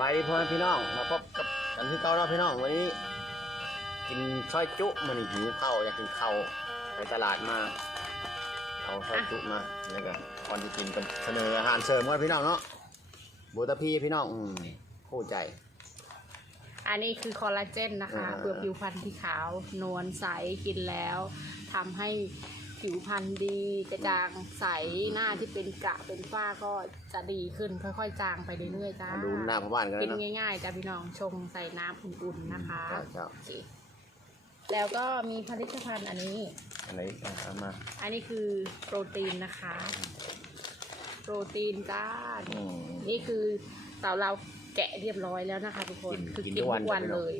บายดีพ่อแม่พี่น้องมาพบกับกันที่เก่าแล้วพี่น้องวันนี้ กินซอยจุมันนี่หิวข้าวอยากกินข้าวไปตลาดมาเอาซอยจุมาแล้วก็ก่อนที่กินก็เสนออาหารเสริมกันพี่น้องเนาะบูตาพีพี่น้องอืมคู่ใจ อันนี้คือคอลลาเจนนะคะอ่า เพื่อผิวพรรณที่ขาวนวลใสกินแล้วทำให้ ผิวพรรณดีกระจ่างใสหน้าที่เป็นกระเป็นฝ้าก็จะดีขึ้นค่อยๆจางไปเรื่อยๆจ้ามาดูหน้าพ่อบ้านกันเลกิยนเนาะง่ายๆจ้าพี่น้องชงใส่น้ำอุ่นๆนะคะเจ้าเจ้าโอเคแล้วก็มีผลิตภัณฑ์อันนี้ อันไหนอะเอามาอันนี้คือโปรตีนนะคะ โปรตีนจ้าอืม นี่คือเต่าเราแกะเรียบร้อยแล้วนะคะ ทุกคนกินคือกินกินทุกวัทุนกวันใช่ไหมเลย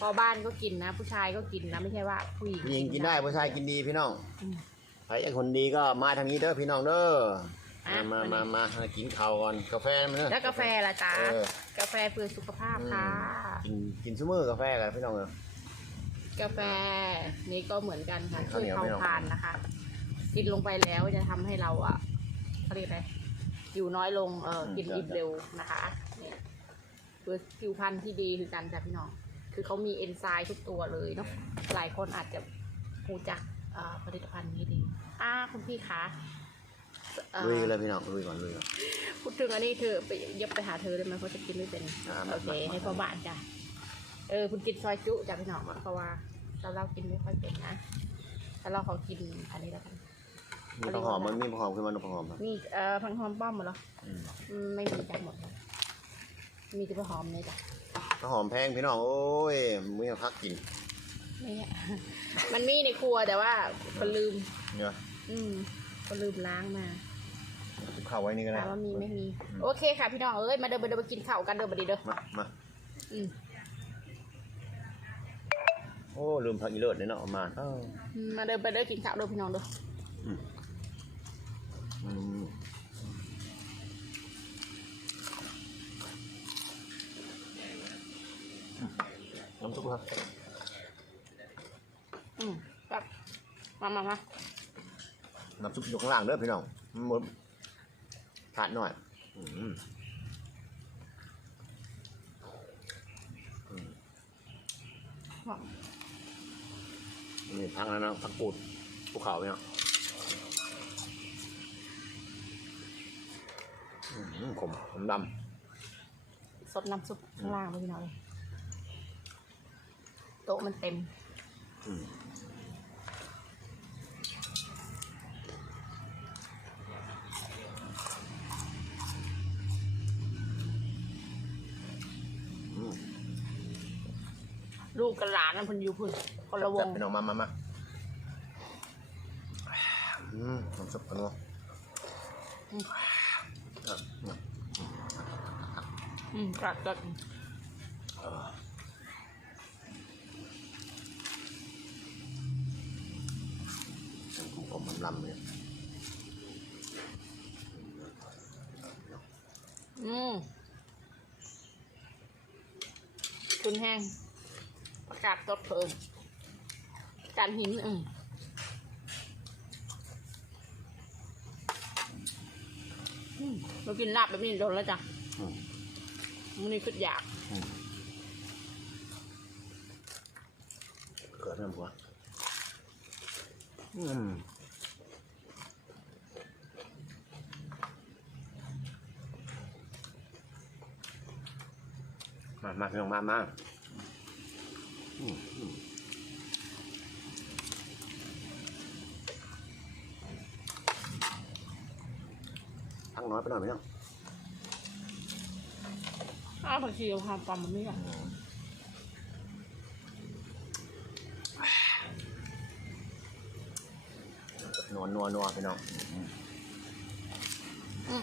พอบ้านก็กินนะ ผู้ชายก็กินนะไม่ใช่ว่าผู้หญิงผู้หญิงกินได้ผู้ชายกินดีพี่น้อง อืม ใครอยากคนดีก็มาทางนี้เด้อพี่น้องเด้ออะ มามามามากินข้าวก่อนกาแฟมันเนอะ แล้วกาแฟล่ะจ๊ะเออ กาแฟเพื่อสุขภาพค่ะ กินกินซูเมอร์กาแฟกันพี่น้องเนอะกาแฟนี่ก็เหมือนกันค่ะข้าวช่วยเหนียวเผาไม่ต้องผลาญนะคะ กินลงไปแล้วจะทำให้เราอะเขาเรียกอะไรอยู่น้อยลงเออกินอิ่มเร็วนะคะเนี่ยเพื่อผิวพรรณที่ดีคือกันจ้ะพี่น้อง คือเขามีเอนไซม์ทุกตัวเลยเนาะหลายคนอาจจะรู้จักเอ่อ ผลิตภัณฑ์นี้ดีอ่าคุณพี่คะเอ่อลุยกันเลยพี่น้องลุยก่อนลุยก่อนพูดถึงอันนี้เธอไปเย็บไปหาเธอได้ไหมเพราะจะกินไม่เป็นอ่าโอเคมามาให้พ่อบ้านจ้ะเออคุณกินซอยจุจ้ะพี่น้องเพราะว่าเราเรากินไม่ค่อยเป็นนะแต่เราขอกินอันนี้แล้วกันมีผักหอมมันมีผักหอมขึ้นมาหนูผักหอมปะมีเอ่อพังหอมป้อมมาเหรออืมอืมไม่มีจ้ะหมดเลยมีแต่ผักหอมเนี่ยจ้ะผักหอมแพงพี่น้องโอ้ยไม่เอาพักกิน ไม่เนี่ยมันมีในครัวแต่ว่าคนลืม เนี่ยอืมคนลืมล้างมาข้าวไว้นี่ก็ได้ถามว่ามีไม่มี โอเคค่ะพี่น้องเอ้ยมาเดินมาเดินมากินข้าวกันเดินมาดีเด้อมามาอืมโอ้ลืมผักอีเลิศเลยเนาะเอามาเออมาเดินไปเดินกินข้าวเด้อพี่น้องเด้ออืมน้ำซุปครับ อืมครับมามามาน้ำซุปอยู่ข้างล่างเด้อพี่น้องมันหมดถาดหน่อย อืมนี่พักแล้วนะพักปูดภูเขาไปเนาะอืมขมขมดสดน้ำซุปข้างล่างไปพี่น้องเลยโต๊ะมันเต็มำอืมอืม ลูกกับหลานนั่นเพิ่นอยู่พุ่นคนละวจังบไปน้องมามามาอืมน้ำซุปกันวะอืมอะเนี่ยอืมกัดกัด ลำๆเนี่ยอืมคุณแห้งประกาศตดเพิ่มจานหินอืมอืมเรากินลาบแบบนี้โดนแล้วจ้ะอืมมันนี่คืออยากเกิดเรื่องหัวอืม มามาพี่น้องมามาอืมอืมพักน้อยไปหน่อยไหมเนาะอ้าวผักชีเอาความปั๊มมันนี่อะนัวนัวนัวพี่น้องอื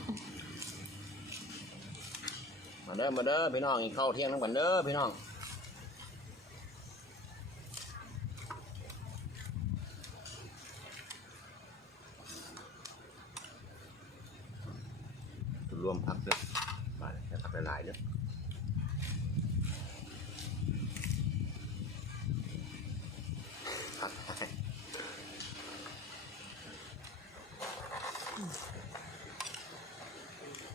มาเด้อมาเด้อพี่น้องกินข้าวเที่ยงทั้งวันเด้อพี่น้อง รวมพักเด้อมาเลยจะพักหลายๆเด้อพัก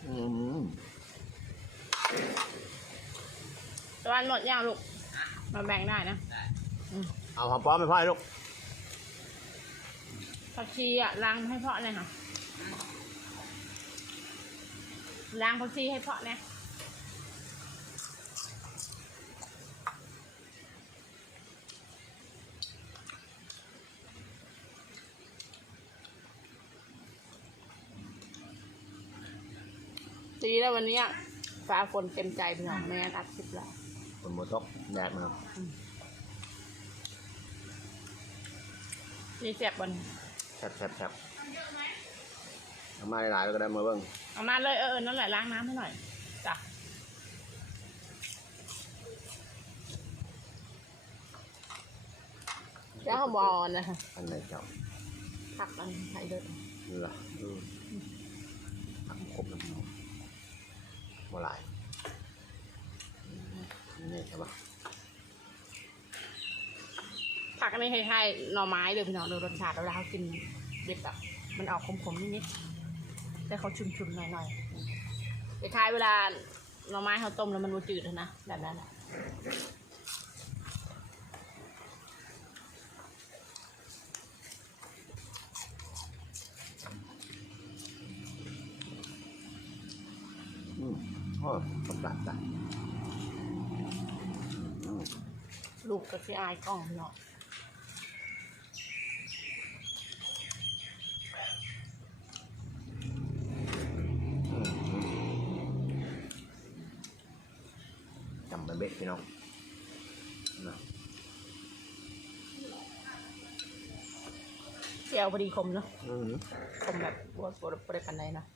อืม วันหมดยังลูกมาแบ่งได้นะเอาหอมป้อมไปพ่อยลูกผักชีอะล้างให้เพาะเลยค่ะล้างผักชีให้เพาะนะดีแล้ววันเนี้ยฟ้าฝนเต็มใจพี่น้องไม่งั้นอัดคลิปแล้วฝ นหมดตกแดดมานี่เจ็บวันแซ่บแซ่บแซ่บเอามาหลายๆแล้วก็ได้มาเบิ่งเอามาเลยเออเออนั่นแหละล้างน้ำให้หน่อยจ้ะแล้วเขาบอลนะคะอันไหนเจ้าผักมันไทยเด้อนี่ล่ะอืมผักครบแล้วพี่น้องบ่หลายอืม นี่ใช่ปะผักอันนี้ไทยๆหน่อไม้เลยพี่น้องดูรสชาติแล้วเวลาเขากินเบ็ดแบบมันออกขมๆนิดๆแต่เขาชุมๆหน่อยๆคล้ายๆเวลาหน่อไม้เขาต้มแล้วมันรูจืดอะนะแบบนั้นอะอืมโอ้สมบัติจ้ะอืม ลูกก็คืออายกล้องพี่น้องอืมจำเป็นเบ็ดพี่น้องนะเจียวพอดีคมเนาะอืม คมแบบบวบวบปันใดเนาะ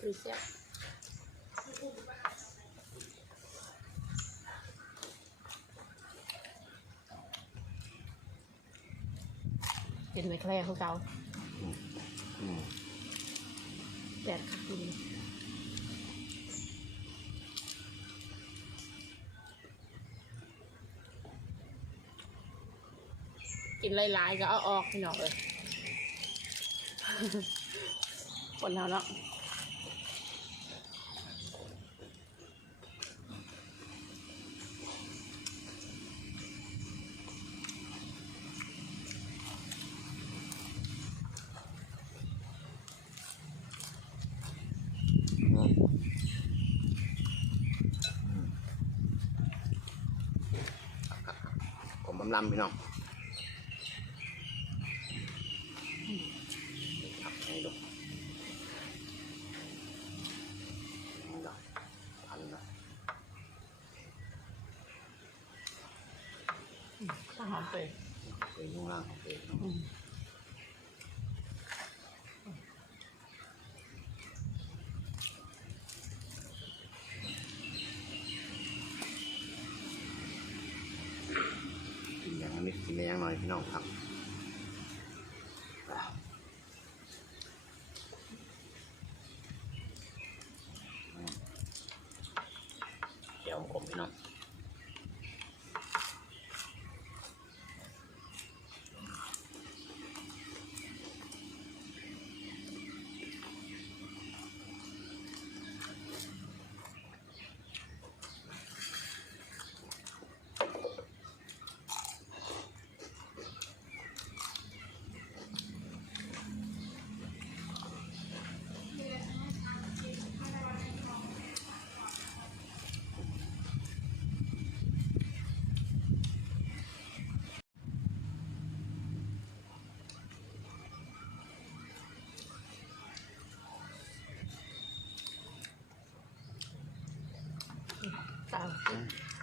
ดูเสีย กินไปแคล่เขาเกาอืมแดดคักดีกินหลายๆก็เอาออกพี่น้องเลยคนเราเนาะ ลำพี่น้องครับให้ดูนี่ดอกพันนะข้าวหอมเปรย์เป็นข้างล่างของเองอืมกินอย่าง นิดกินอย่างหน่อยพี่น้องครับ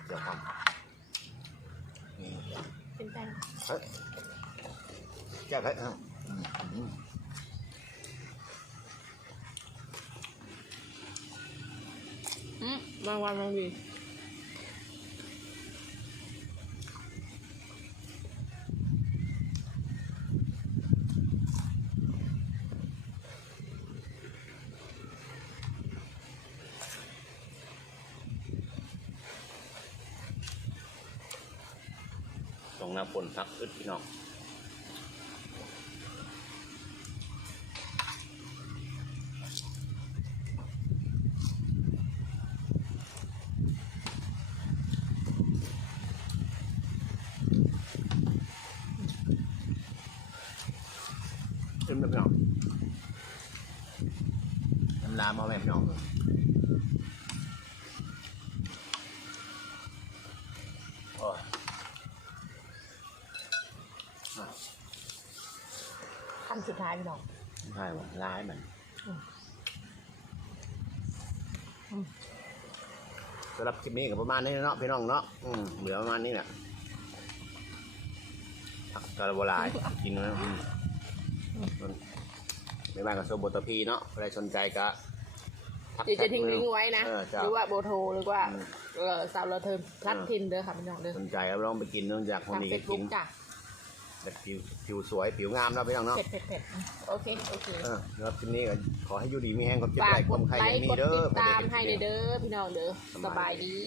เดี๋ยวครับนี่เป็นแป้งเฮ้ยแก้ไขครับอืมอืมบางวันบางวี มาปนพักอึดพี่น้องเต็มแบบน้องน้ำลามาแบบน้องเล อะขั้นสุดท้ายพี่น้องใช่ว่ะร้ายมันอืมอืมสำหรับคลิปนี้ก็ประมาณนี้เนาะพี่น้องเนาะอืมเหลือประมาณนี้แหละผักกระโบหลายกินนะอืมไม่บ้านกับโซโบตพีเนาะใครสนใจก็ทักเดี๋ยวจะทิ้งแชทลิงก์ไว้นะเออจ้ะหรือว่าโบโทรหรือว่าอืมเออสาวเราเทิมพลัดทินเด้อค่ะพี่น้องเด้อสนใจก็ลองไปกินเนื่องจากคนทางนี้เฟก็ซกิบุ๊นกจ้ะ แบบผิวผิวสวยผิวงามเนาะพี่น้องเนาะ เผ็ดเผ็ดเผ็ดโอเค โอเคเออครับคลิปนี้ก็ขอให้อยู่ดีมีแห้งความเจ็บฝากไหล่คกวาดมไข้ไลอย่างค์นี้กดเด้อติดตามไปให้เด็กๆเด้อพี่น้องเด้อสบายดี